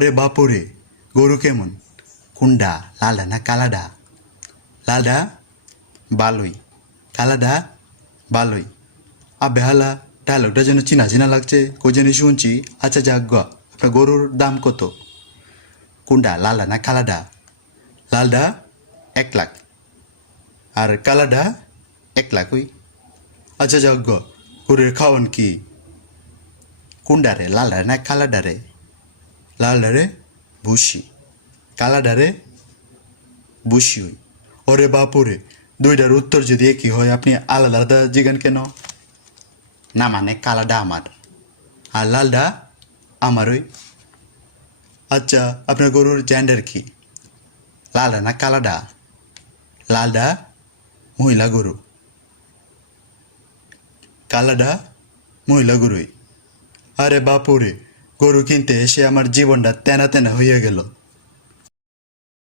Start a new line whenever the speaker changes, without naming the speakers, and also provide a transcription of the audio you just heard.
ওরে বাপুরে, গরু কেমন? কুন্ডা, লালডা না কালাডা? লালডা, বালুই। কালাডা, বালুই। আবে হালা, ডায়লগটা যেন চিনা চিনা লাগছে, কই জানি শুনছি। আচ্ছা যাক আপনার গরুর দাম কত? কোনটা লালডা না কালাডা? লালডা, এক লাখ। আর কালাডা, এক লাখ ওই আচ্ছা যাক গরুর খাওয়ান কি? কোনডারে লালডা না কালাডারে লালডারে ভুসি, কালাডারে বুসি হই ওরে বাপুরে, দুইটার উত্তর যদি একই হয়, আপনি আলাদা আলাদা জিগান কেন? না মানে কালাডা আমার। আর লালডা আমার ওই আচ্ছা আপনার গরুর জেন্ডার কি? লালডা না কালাডা? লালডা মহিলা গরু। কালাডা মহিলা গরুই। আরে বাপুরে গরু কিনতে এসে আমার জীবনটা তেনা তেনা হয়ে গেল।